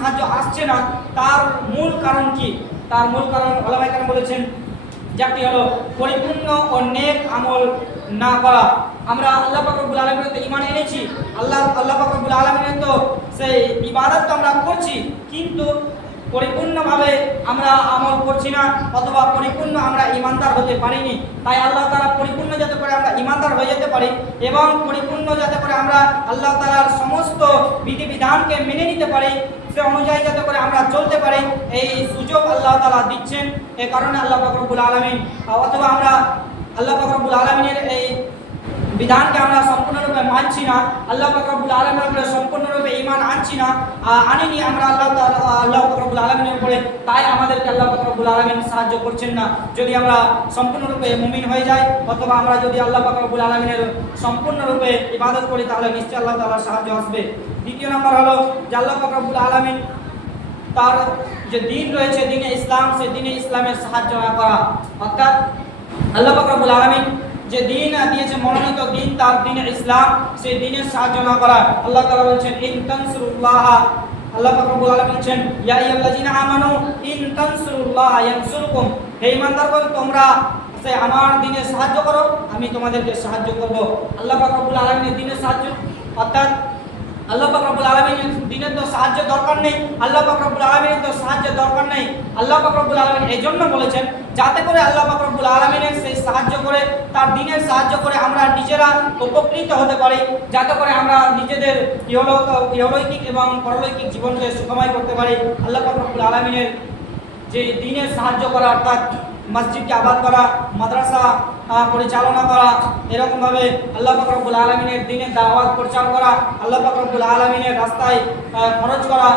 সাহায্য আসছে না, তার মূল কারণ কি? তার মূল কারণ ওলামাই কেন বলেছেন যাটি হলো পরিপূর্ণ ও নেক আমল না করা। আমরা আল্লাহ পাক আলমের তো ইমান এনেছি, আল্লাহ আল্লাহ পাক আলমের তো সেই ইবাদত তো আমরা করছি, কিন্তু পরিপূর্ণভাবে আমরা আমল করছি না, অথবা পরিপূর্ণ আমরা ইমানদার হতে পারিনি। তাই আল্লাহ তাআলা পরিপূর্ণ যাতে করে আমরা ইমানদার হয়ে যেতে পারি এবং পরিপূর্ণ যাতে করে আমরা আল্লাহ তালার সমস্ত বিধিবিধানকে মেনে নিতে পারি, সে অনুযায়ী যাতে করে আমরা চলতে পারি, এই সুযোগ আল্লাহ তালা দিচ্ছেন। এ কারণে আল্লাহ পাক রব্বুল আলামিন, অথবা আমরা আল্লাহ পাক রব্বুল আলামিনের এই বিধানকে আমরা সম্পূর্ণরূপে মানছি না, আল্লাহ পাক রব্বুল আলামিনের উপরে সম্পূর্ণরূপে ইমান আনছি না আনিনি আমরা আল্লাহ আল্লাহ পাক রব্বুল আলামিনের উপরে, তাই আমাদেরকে আল্লাহ পাক রব্বুল আলামিন সাহায্য করছেন না। যদি আমরা সম্পূর্ণরূপে মুমিন হয়ে যাই, অথবা আমরা যদি আল্লাহ পাক রব্বুল আলামিনের সম্পূর্ণরূপে ইবাদত করি, তাহলে নিশ্চয়ই আল্লাহ তাআলার সাহায্য আসবে। দ্বিতীয় নম্বর হলো যে আল্লাহ পাক রব্বুল আলামিন তার যে দিন রয়েছে, দিনে ইসলাম, সে দিনে ইসলামের সাহায্য করা। অর্থাৎ আল্লাহ পাক রব্বুল আলামিন যে দিন দিয়েছে মনোনীত দিন, তার দিনে ইসলাম, সেই দিনের সাহায্য না করা। আল্লাহ তালা বলছেন, ইন তানসুরুল্লাহ আল্লাহ রব্বুল আলামিন বলছেন, ইয়া আইয়ুহাল্লাযিনা আমানু, ইন তানসুরুল্লাহ ইয়ানসুরকুম হে ঈমানদারগণ তোমরা সে আমার দিনে সাহায্য করো, আমি তোমাদেরকে সাহায্য করব। আল্লাহ রব্বুল আলামিনের দিনের সাহায্য অর্থাৎ আল্লাহ পাক রব্বুল আলামিনের দিনের তো সাহায্য দরকার নেই, আল্লাহ পাক রব্বুল আলামিনের তো সাহায্য দরকার নেই, আল্লাহ পাক রব্বুল আলামিন এই জন্য বলেছেন, যাতে করে আল্লাহ পাক রব্বুল আলামিনের সেই সাহায্য করে, তার দিনের সাহায্য করে আমরা নিজেরা উপকৃত হতে পারি, যাতে করে আমরা নিজেদের ইহলোক ইহলৈকিক এবং পরলৈকিক জীবনকে সুখময় করতে পারি। আল্লাহ পাক রব্বুল আলামিনের যে দিনের সাহায্য করা অর্থাৎ মসজিদকে আবাদ করা, মাদ্রাসা পরিচালনা করা, এরকমভাবে আল্লাহ পাক রব্বুল আলমিনের দিনের দাওয়াত প্রচার করা, আল্লাহ পাক রব্বুল আলমিনের রাস্তায় খরচ করা,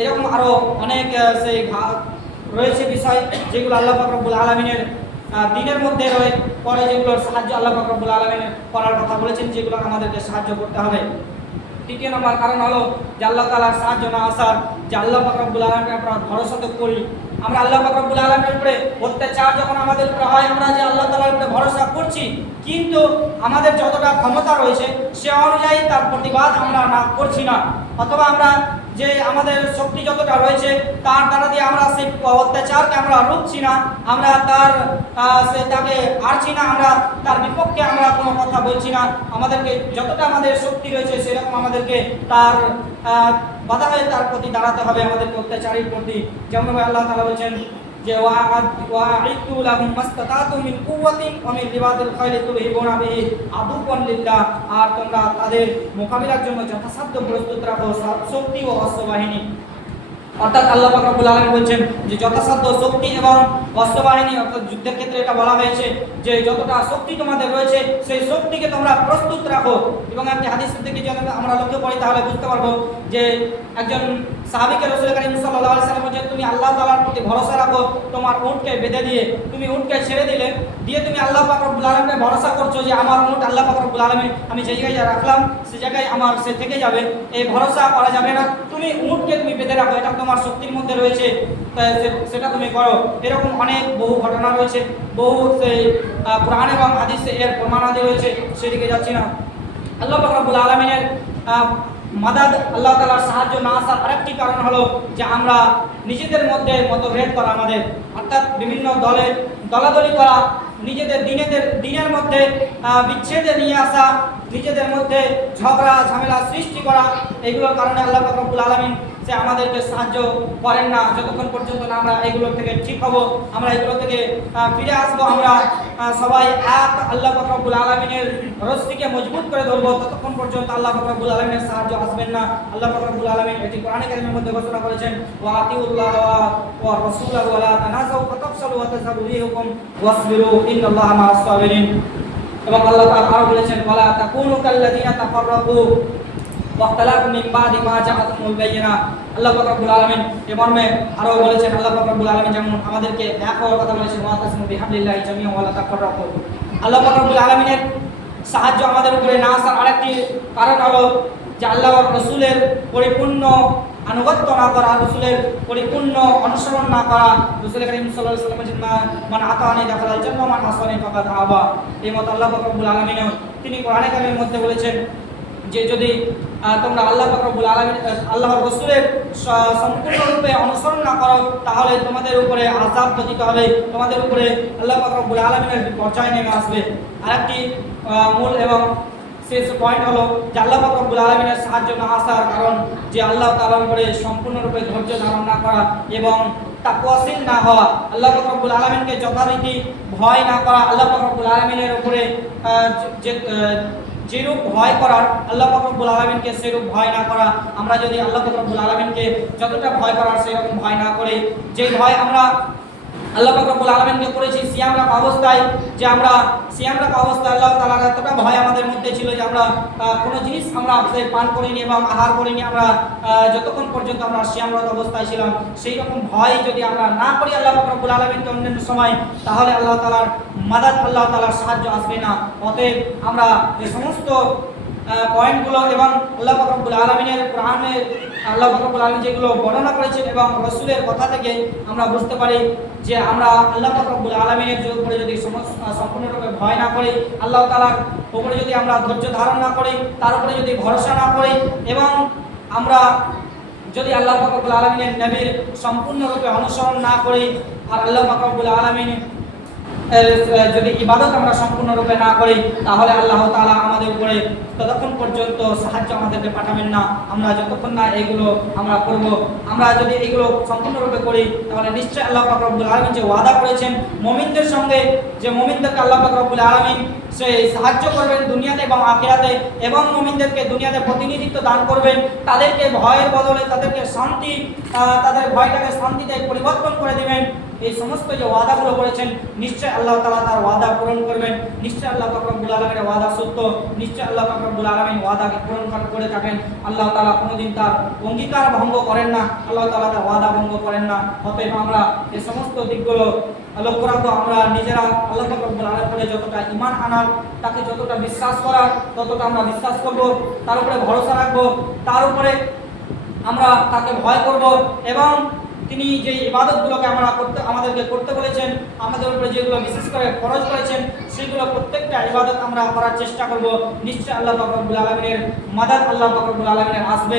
এরকম আরও অনেক সেই রয়েছে বিষয় যেগুলো আল্লাহ পাক রব্বুল আলমিনের দিনের মধ্যে রয়ে, পরে যেগুলোর সাহায্য আল্লাহ পাক রব্বুল আলমিনের করার কথা বলেছেন, যেগুলো আমাদেরকে সাহায্য করতে হবে। তৃতীয় নম্বর কারণ হলো যে আল্লাহ তালার সাহায্য না আসার, যে আল্লাহ পাকরবুল আলমের আমরা ভরসা করি আমরা আল্লাহ পাকরবুল আলমের উপরে অত্যাচার যখন আমাদের উপরে হয়, আমরা যে আল্লাহ তালার উপরে ভরসা করছি, কিন্তু আমাদের যতটা ক্ষমতা রয়েছে, সে অনুযায়ী তার প্রতিবাদ আমরা না করছি না। অথবা আমরা যে আমাদের শক্তি যতটা রয়েছে, তার দ্বারা দিয়ে আমরা সেই অত্যাচারকে আমরা রুখছি না, আমরা তার সে তাকে আরছি না, আমরা তার বিপক্ষে আমরা কোনো কথা বলছি না। আমাদেরকে যতটা আমাদের শক্তি রয়েছে, সেরকম আমাদেরকে তার বাধা হয়ে তার প্রতি দাঁড়াতে হবে আমাদের অত্যাচারীর প্রতি। যেমন আল্লাহ তালা বলছেন যে আর তোমরা তাদের মোকাবিলার জন্য যথাসাধ্য প্রস্তুত রাখো শক্তি ও অস্ত্র বাহিনী। অর্থাৎ আল্লাহ পাক রব্বুল আলামিন বলছেন যে যথাসাধ্য শক্তি এবং অস্ত্র বাহিনী অর্থাৎ যুদ্ধের ক্ষেত্রে এটা বলা হয়েছে যে যতটা শক্তি তোমাদের রয়েছে, সেই শক্তিকে তোমরা প্রস্তুত রাখো। এবং একটি হাদিস থেকে যদি আমরা লক্ষ্য করি, তাহলে বুঝতে পারব যে একজন সাহাবিকে রসুল করিম আলাইহি সাল্লাম বলছেন, তুমি আল্লাহ তাআলার প্রতি ভরসা রাখো, তোমার উটকে বেঁধে দিয়ে, তুমি উটকে ছেড়ে দিলে, দিয়ে তুমি আল্লাহ পাক রব্বুল ভরসা করছ যে আমার উট আল্লাহ পাক রব্বুল আলামিন আমি যে জায়গায় রাখলাম, সে জায়গায় আমার, সে থেকে যাবে। এই ভরসা করা যাবে না। তুমি উটকে তুমি বেঁধে রাখো, এটা তোমার শক্তির মধ্যে রয়েছে। সেটা তুমি করো। এরকম অনেক বহু ঘটনা রয়েছে। বহু সেই কোরআন এবং হাদিসে এর প্রমাণাদি রয়েছে। সেদিকে যাচ্ছি না। আল্লাহ পাক রব্বুল আলামিনের মাদাদ আল্লাহ তাআলার সাহায্য না আসার আরেকটি কারণ হলো যে আমরা নিজেদের মধ্যে মতভেদ করা আমাদের। অর্থাৎ বিভিন্ন দলে, দলাদলি করা, নিজেদের দিনেদের, দিনের মধ্যে বিচ্ছেদে নিয়ে আসা, নিজেদের মধ্যে ঝগড়া, ঝামেলা সৃষ্টি করা এগুলোর কারণে আল্লাহ রব্বুল আলামিন সে আমাদেরকে সাহায্য করেন না, যতক্ষণ পর্যন্ত না আমরা এগুলো থেকে ঠিক হব, আমরা এগুলো থেকে ফিরে আসব, আমরা সবাই এক আল্লাহ পাক রব্বুল আলামিনের রশ্মিকে মজবুত করে ধরবো, ততক্ষণ পর্যন্ত আল্লাহ পাক রব্বুল আলামিনের সাহায্য আসবেন না। আল্লাহ পাক রব্বুল আলামিন এটি কোরআন কারীমের মধ্যে ঘোষণা করেছেন, ওয়া আতিউল্লাহ ওয়া রাসূলাহু ওয়া লা তানাযাউ ফাতাফসালু ওয়া রিহুকুম ওয়াসবিরু এবং আল্লাহ তাআলা বলেছেন, ওয়ালা তাকুনু কাল্লাযিনা তাফাররাকু। মিন বাদি মা বায়িনা আল্লাহ পাক রব্বুল আলামিন আরও বলেছেন, আল্লাহ পাক রব্বুল আলামিন যেমন আমাদেরকে এক হওয়ার কথা বলেছেন, ওয়া তাসমু বিহাবলিল্লাহি জামিআন ওয়া লা আল্লাহ পাক রব্বুল আলামিনের সাহায্য আমাদের উপরে না আসার আরেকটি কারণ হলো যে আল্লাহ রসুলের পরিপূর্ণ আনুগত্য না করা, রসুলের পরিপূর্ণ অনুসরণ না করা। রসুল করিম ওয়াসাল্লাম বলেছেন মান আতানি দাখালাল জান্নাহ, মান আসানি ফাকাদ আবা এই মত আল্লাহ পাক রব্বুল আলামিন তিনি কোরআনে কারিমের মধ্যে বলেছেন যে যদি তোমরা আল্লাহ পাকরবুল আলমিন আল্লাহ রসুলের সম্পূর্ণরূপে অনুসরণ না করো, তাহলে তোমাদের উপরে আজাব পতিত হবে, তোমাদের উপরে আল্লাহ পাকরবুল আলমিনের পর্যায়ে নেমে আসবে। আরেকটি মূল এবং শেষ পয়েন্ট হলো যে আল্লাহ পাকরবুল আলমিনের সাহায্য না আসার কারণ, যে আল্লাহ তালার উপরে সম্পূর্ণরূপে ধৈর্য ধারণ না করা এবং তাকওয়াশীল না হওয়া, আল্লাহ পাকরবুল আলমিনকে যথারীতি ভয় না করা, আল্লাহ পাকরবুল আলমিনের উপরে যে যেরূপ ভয় করার, আল্লাহ পাকরবুল আলমিনকে সেরূপ ভয় না করা, আমরা যদি আল্লাহ পাকরবুল আলমিনকে যতটা ভয় করার, সেরকম ভয় না করে। যে ভয় আমরা আল্লাহ পাকরবুল আলমিনকে করেছি সিয়াম রাখা অবস্থায় যে আমরা সিয়াম রাখা অবস্থায় আল্লাহ তালার এতটা ভয় আমাদের মধ্যে ছিল যে আমরা কোনো জিনিস আমরা পান করিনি এবং আহার করিনি, আমরা যতক্ষণ পর্যন্ত আমরা সিয়ামরত অবস্থায় ছিলাম, সেই রকম ভয় যদি আমরা না করি আল্লাহ পাকরবুল আলমিনকে অন্যান্য সময়, তাহলে আল্লাহ তালার মাদাত, আল্লাহ তালার সাহায্য আসবে না। অতএব আমরা এই সমস্ত পয়েন্টগুলো এবং আল্লাহ ফাকরুল আলমিনের কোরআনের আল্লাহ ফাকরুল আলমিন যেগুলো বর্ণনা করেছেন এবং রসুলের কথা থেকে আমরা বুঝতে পারি যে আমরা আল্লাহ ফাকরুল আলমিনের উপরে যদি সম্পূর্ণরূপে ভয় না করি, আল্লাহ তালার উপরে যদি আমরা ধৈর্য ধারণ না করি, তার উপরে যদি ভরসা না করি এবং আমরা যদি আল্লাহ ফাকরুল আলমিনের নবীর সম্পূর্ণরূপে অনুসরণ না করি, আর আল্লাহ ফাকরুল আলমিন যদি ইবাদত আমরা সম্পূর্ণরূপে না করি, তাহলে আল্লাহ তাআলা আমাদের উপরে ততক্ষণ পর্যন্ত সাহায্য আমাদেরকে পাঠাবেন না। আমরা যতক্ষণ না এগুলো আমরা করব, আমরা যদি এগুলো সম্পূর্ণরূপে করি, তাহলে নিশ্চয়ই আল্লাহ পাক রব্বুল আলামিন যে ওয়াদা করেছেন, মুমিনদের সঙ্গে যে মুমিনদেরকে আল্লাহ পাক রব্বুল আলামিন সে সাহায্য করবেন দুনিয়াতে এবং আখিরাতে, এবং মুমিনদেরকে দুনিয়াতে প্রতিনিধিত্ব দান করবেন, তাদেরকে ভয়ের বদলে তাদেরকে শান্তি তাদের ভয়টাকে শান্তিতে পরিবর্তন করে দিবেন। এই সমস্ত যে ওয়াদাগুলো করেছেন, নিশ্চয় আল্লাহ তালা তার ওয়াদা পূরণ করবেন। নিশ্চয় আল্লাহ পাক রব্বুল আলামিনের ওয়াদা সত্য। নিশ্চয় আল্লাহ পাক রব্বুল আলামিন ওয়াদাকে পূরণ করে থাকেন। আল্লাহ তালা কোনোদিন তার অঙ্গীকার ভঙ্গ করেন না। আল্লাহ তাআলা তার ওয়াদা ভঙ্গ করেন না। অতএব আমরা এই সমস্ত দিকগুলো লক্ষ্য রাখব আমরা নিজেরা আল্লাহ রব্বুল আলামিনের যতটা ইমান আনার, তাকে যতটা বিশ্বাস করার, ততটা আমরা বিশ্বাস করব, তার উপরে ভরসা রাখব, তার উপরে আমরা তাকে ভয় করব এবং তিনি যে ইবাদতগুলোকে আমরা করতে, আমাদেরকে করতে বলেছেন, আমাদের উপরে যেগুলো বিশেষ করে খরচ করেছেন, সেগুলো প্রত্যেকটা ইবাদত আমরা করার চেষ্টা করব। নিশ্চয় আল্লাহ পাক রব্বুল আলমিনের মাদাদ আল্লাহ পাক রব্বুল আলমিনের আসবে।